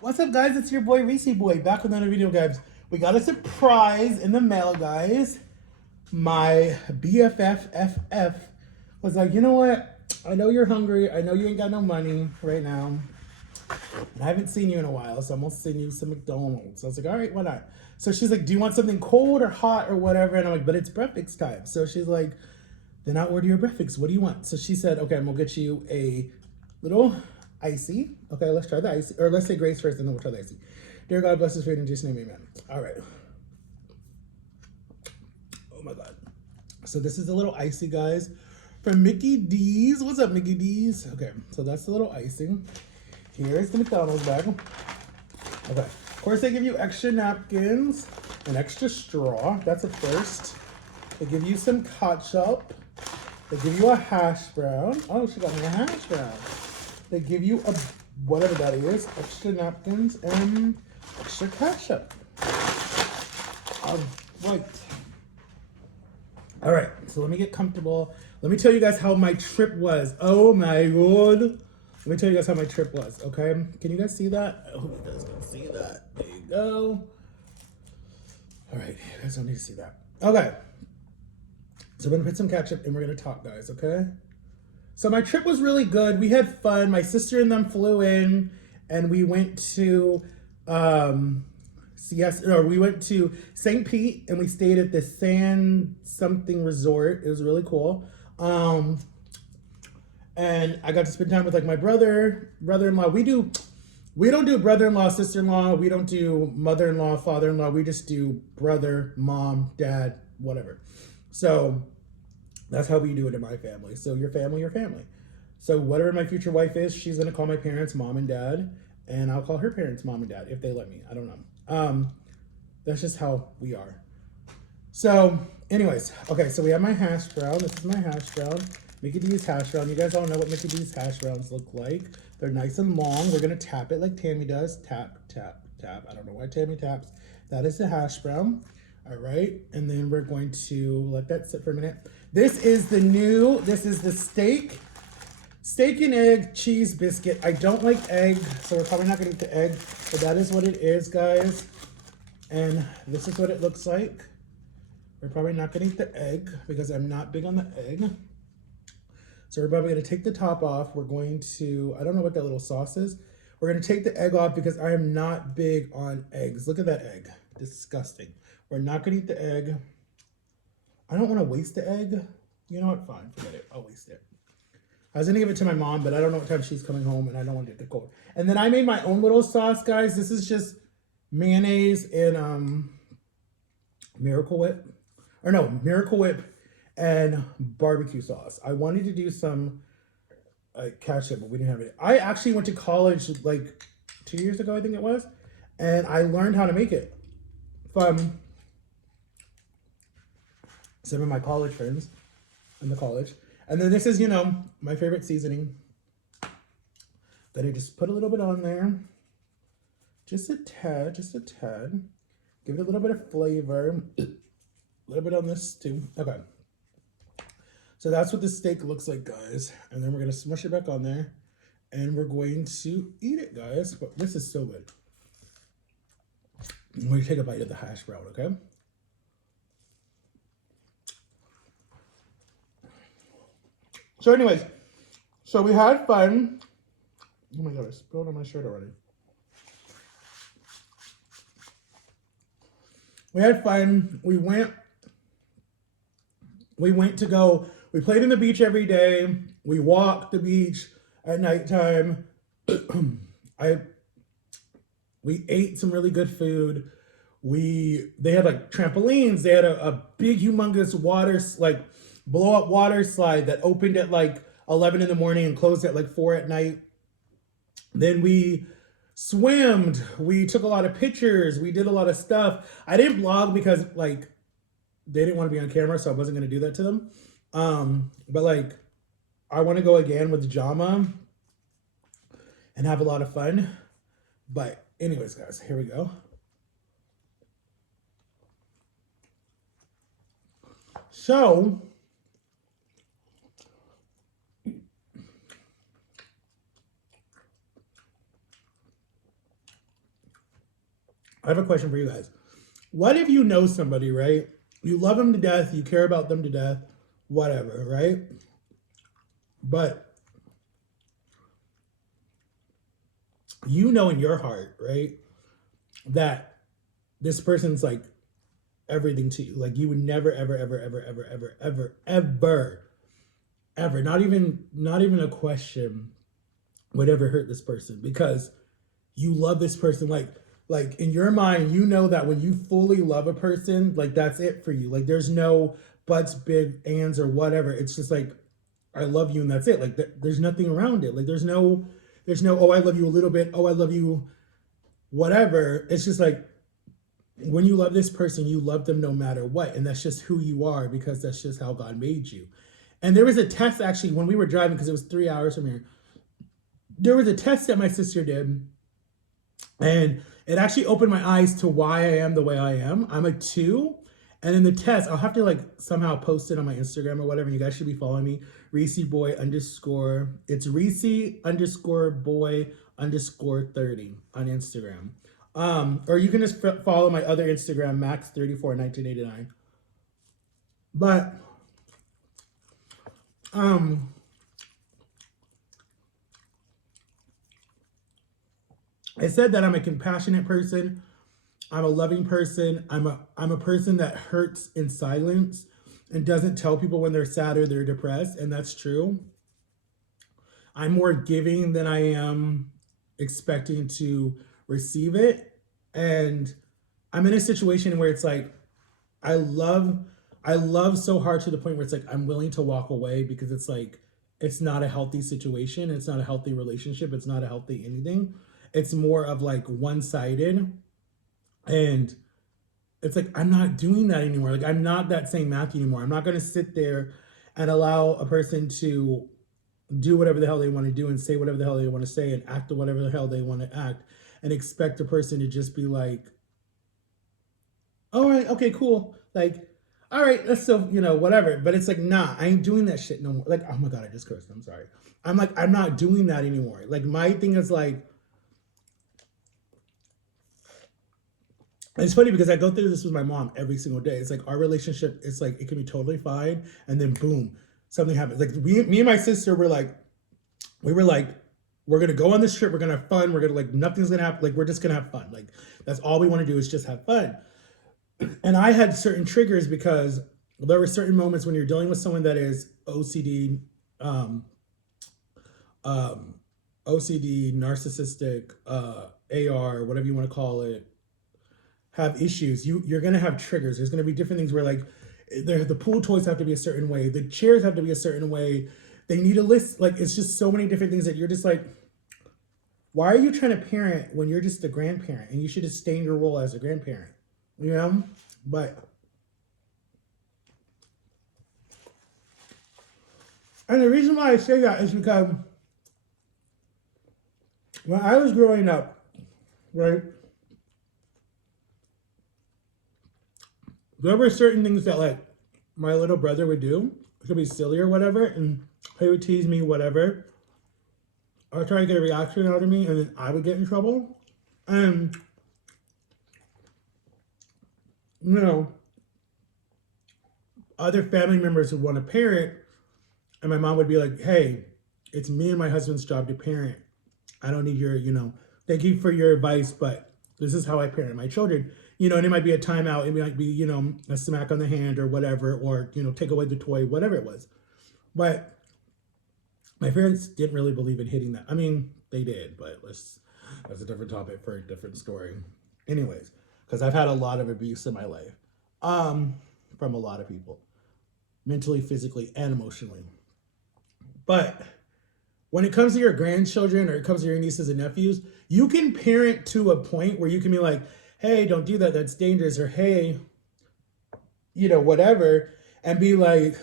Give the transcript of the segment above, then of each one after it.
What's up, guys? It's your boy Reese Boy back with another video, guys. We got a surprise in the mail, guys. My BFF was like, you know what? I know you're hungry. I know you ain't got no money right now. And I haven't seen you in a while, so I'm gonna send you some McDonald's. I was like, all right, why not? So she's like, do you want something cold or hot or whatever? And I'm like, but it's breakfast time. So she's like, then I'll order your breakfast. What do you want? So she said, okay, I'm gonna get you a little icy. Okay, let's try the icy. Or let's say grace first, and then we'll try the icy. Dear God, bless his food in Jesus' name, amen. All right. Oh my God. So this is a little icy, guys, from Mickey D's. What's up, Mickey D's? Okay, so that's the little icing. Here's the McDonald's bag. Okay, of course they give you extra napkins, an extra straw. That's a first. They give you some ketchup. They give you a hash brown. Oh, she got me a hash brown. They give you a, whatever that is, extra napkins and extra ketchup. Right. All right, so let me get comfortable. Let me tell you guys how my trip was. Oh my God. Let me tell you guys how my trip was, okay? Can you guys see that? I hope you guys can see that. There you go. All right, you guys don't need to see that. Okay. So we're gonna put some ketchup and we're gonna talk, guys, okay? So my trip was really good. We had fun. My sister and them flew in and we went to we went to St. Pete and we stayed at the Sand something resort. It was really cool. And I got to spend time with like my brother-in-law. We don't do brother-in-law, sister-in-law. We don't do mother-in-law, father-in-law. We just do brother, mom, dad, whatever. So that's how we do it in my family. So your family, your family. So whatever my future wife is, she's gonna call my parents mom and dad, and I'll call her parents mom and dad if they let me. I don't know. That's just how we are. So, anyways, okay. So we have my hash brown. This is my hash brown. Mickey D's hash brown. You guys all know what Mickey D's hash browns look like. They're nice and long. We're gonna tap it like Tammy does. Tap, tap, tap. I don't know why Tammy taps. That is the hash brown. All right, and then we're going to let that sit for a minute. This is the steak and egg cheese biscuit. I don't like egg, so we're probably not gonna eat the egg, but that is what it is, guys. And this is what it looks like. We're probably not gonna eat the egg because I'm not big on the egg. So we're probably gonna take the top off. We're going to, I don't know what that little sauce is. We're gonna take the egg off because I am not big on eggs. Look at that egg, disgusting. We're not gonna eat the egg. I don't wanna waste the egg. You know what, fine, forget it, I'll waste it. I was gonna give it to my mom, but I don't know what time she's coming home and I don't want it to get cold. And then I made my own little sauce, guys. This is just mayonnaise and Miracle Whip. Or no, Miracle Whip and barbecue sauce. I wanted to do some ketchup, but we didn't have it. I actually went to college like 2 years ago, I think it was, and I learned how to make it from some of my college friends in the college. And then this is, my favorite seasoning. Then I just put a little bit on there. Just a tad, just a tad. Give it a little bit of flavor. A little bit on this too. Okay. So that's what the steak looks like, guys. And then we're gonna smush it back on there. And we're going to eat it, guys. But this is so good. I'm gonna take a bite of the hash brown, okay? So anyways, so we had fun. Oh my God, I spilled on my shirt already. We had fun. We played in the beach every day. We walked the beach at nighttime. We ate some really good food. They had like trampolines. They had a big humongous blow up water slide that opened at like 11 in the morning and closed at like 4 at night. Then we swimmed. We took a lot of pictures. We did a lot of stuff. I didn't vlog because like they didn't want to be on camera, so I wasn't gonna do that to them. But like I want to go again with Jama and have a lot of fun. But anyways, guys, here we go. So I have a question for you guys. What if you know somebody, right? You love them to death, you care about them to death, whatever, right? But you know in your heart, right, that this person's like everything to you. Like you would never, ever, ever, ever, ever, ever, ever, ever, ever, not even a question would ever hurt this person because you love this person. Like in your mind, you know that when you fully love a person, like that's it for you. Like there's no buts, big ands, or whatever. It's just like I love you and that's it. Like there's nothing around it. Like there's no oh I love you a little bit. Oh I love you whatever. It's just like when you love this person, you love them no matter what, and that's just who you are because that's just how God made you. And there was a test actually when we were driving because it was 3 hours from here. There was a test that my sister did, and it actually opened my eyes to why I am the way I am. I'm a 2. And in the test, I'll have to like somehow post it on my Instagram or whatever. You guys should be following me. Reese boy underscore. It's Reese underscore boy underscore 30 on Instagram. Or you can just follow my other Instagram, Max341989. But I said that I'm a compassionate person. I'm a loving person. I'm a person that hurts in silence and doesn't tell people when they're sad or they're depressed, and that's true. I'm more giving than I am expecting to receive it. And I'm in a situation where it's like I love so hard to the point where it's like I'm willing to walk away because it's like it's not a healthy situation, it's not a healthy relationship, it's not a healthy anything. It's more of like one-sided. And it's like I'm not doing that anymore. Like I'm not that same Matthew anymore. I'm not going to sit there and allow a person to do whatever the hell they want to do and say whatever the hell they want to say and act whatever the hell they want to act and expect a person to just be like, all right, okay, cool. Like, all right, let's still, whatever. But it's like, nah, I ain't doing that shit no more. Like, oh my God, I just cursed. I'm sorry. I'm like, I'm not doing that anymore. Like, my thing is like, it's funny because I go through this with my mom every single day. It's like our relationship, it's like, it can be totally fine. And then boom, something happens. Like me and my sister were like, we're going to go on this trip. We're going to have fun. We're going to like, nothing's going to happen. Like, we're just going to have fun. Like, that's all we want to do is just have fun. And I had certain triggers because there were certain moments when you're dealing with someone that is OCD, OCD, narcissistic, AR, whatever you want to call it, have issues. You're going to have triggers. There's going to be different things where like the pool toys have to be a certain way. The chairs have to be a certain way. They need a list. Like, it's just so many different things that you're just like, why are you trying to parent when you're just a grandparent and you should just stay in your role as a grandparent? But and the reason why I say that is because when I was growing up, right, there were certain things that like my little brother would do. It could be silly or whatever, and he would tease me, whatever, or try to get a reaction out of me, and then I would get in trouble. And other family members would want to parent, and my mom would be like, hey, it's me and my husband's job to parent. I don't need your, thank you for your advice, but this is how I parent my children. And it might be a timeout, it might be, a smack on the hand or whatever, or, take away the toy, whatever it was. But my parents didn't really believe in hitting that. I mean, they did, but that's a different topic for a different story. Anyways, because I've had a lot of abuse in my life from a lot of people, mentally, physically, and emotionally. But when it comes to your grandchildren or it comes to your nieces and nephews, you can parent to a point where you can be like, hey, don't do that, that's dangerous, or hey, whatever, and be like,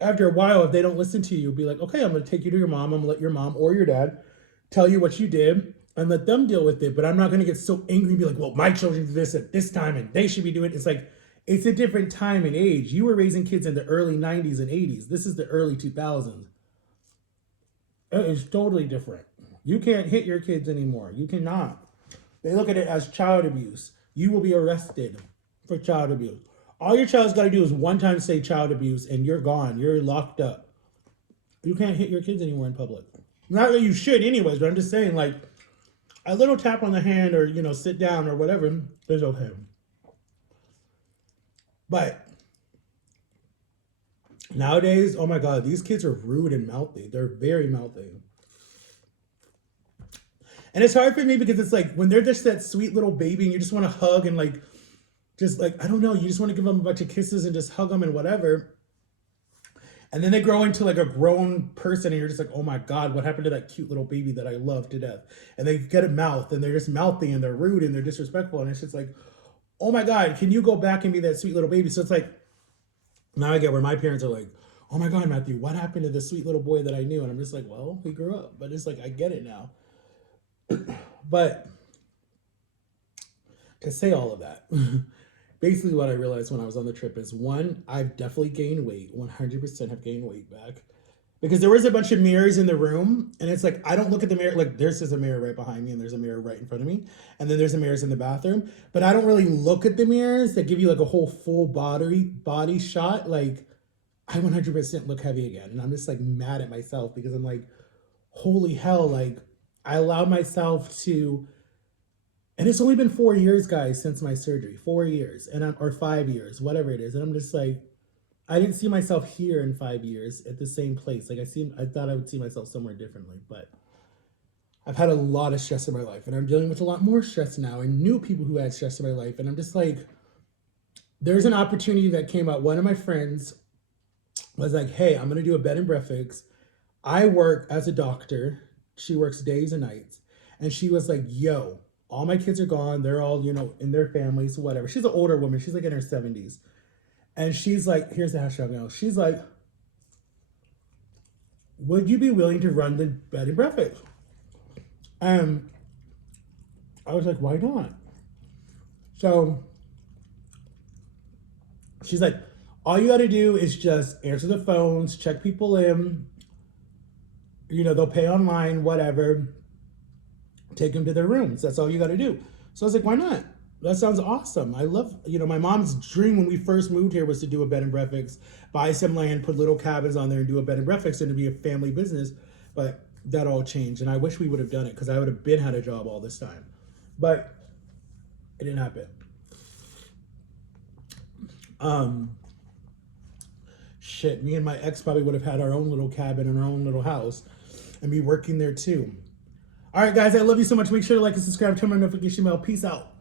after a while, if they don't listen to you, be like, okay, I'm going to take you to your mom, I'm going to let your mom or your dad tell you what you did, and let them deal with it. But I'm not going to get so angry and be like, well, my children do this at this time and they should be doing it. It's like, it's a different time and age. You were raising kids in the early 90s and 80s. This is the early 2000s. It is totally different. You can't hit your kids anymore. You cannot. They look at it as child abuse. You will be arrested for child abuse. All your child's got to do is one time say child abuse and you're gone. You're locked up. You can't hit your kids anymore in public. Not that you should anyways, but I'm just saying, like, a little tap on the hand or, you know, sit down or whatever is okay. But nowadays, oh my God, these kids are rude and mouthy. They're very mouthy. And it's hard for me because it's like when they're just that sweet little baby and you just want to hug and like, just like, I don't know, you just want to give them a bunch of kisses and just hug them and whatever. And then they grow into like a grown person and you're just like, oh my God, what happened to that cute little baby that I love to death? And they get a mouth and they're just mouthy and they're rude and they're disrespectful. And it's just like, oh my God, can you go back and be that sweet little baby? So it's like, now I get where my parents are like, oh my God, Matthew, what happened to the sweet little boy that I knew? And I'm just like, well, he grew up. But it's like, I get it now. But to say all of that, basically what I realized when I was on the trip is, one, I've definitely gained weight, 100% have gained weight back. Because there was a bunch of mirrors in the room, and it's like, I don't look at the mirror, like there's just a mirror right behind me, and there's a mirror right in front of me, and then there's a mirrors in the bathroom, but I don't really look at the mirrors that give you like a whole full body shot. Like, I 100% look heavy again, and I'm just like mad at myself because I'm like, holy hell, like, I allowed myself to, and it's only been 4 years, guys, since my surgery. 4 years, and or 5 years, whatever it is. And I'm just like, I didn't see myself here in 5 years at the same place. Like I thought I would see myself somewhere differently, but I've had a lot of stress in my life, and I'm dealing with a lot more stress now, and new people who had stress in my life. And I'm just like, there's an opportunity that came up. One of my friends was like, hey, I'm gonna do a bed and breakfast. I work as a doctor. She works days and nights. And she was like, yo, all my kids are gone. They're all, you know, in their families, whatever. She's an older woman. She's like in her 70s. And she's like, here's the hashtag now. She's like, would you be willing to run the bed and breakfast? And I was like, why not? So she's like, all you got to do is just answer the phones, check people in. You know, they'll pay online, whatever. Take them to their rooms. That's all you got to do. So I was like, why not? That sounds awesome. I love, you know, my mom's dream when we first moved here was to do a bed and breakfast, buy some land, put little cabins on there and do a bed and breakfast and to be a family business. But that all changed. And I wish we would have done it because I would have been had a job all this time. But it didn't happen. Shit, me and my ex probably would have had our own little cabin and our own little house and be working there too. All right, guys, I love you so much. Make sure to like and subscribe, turn on my notification bell. Peace out.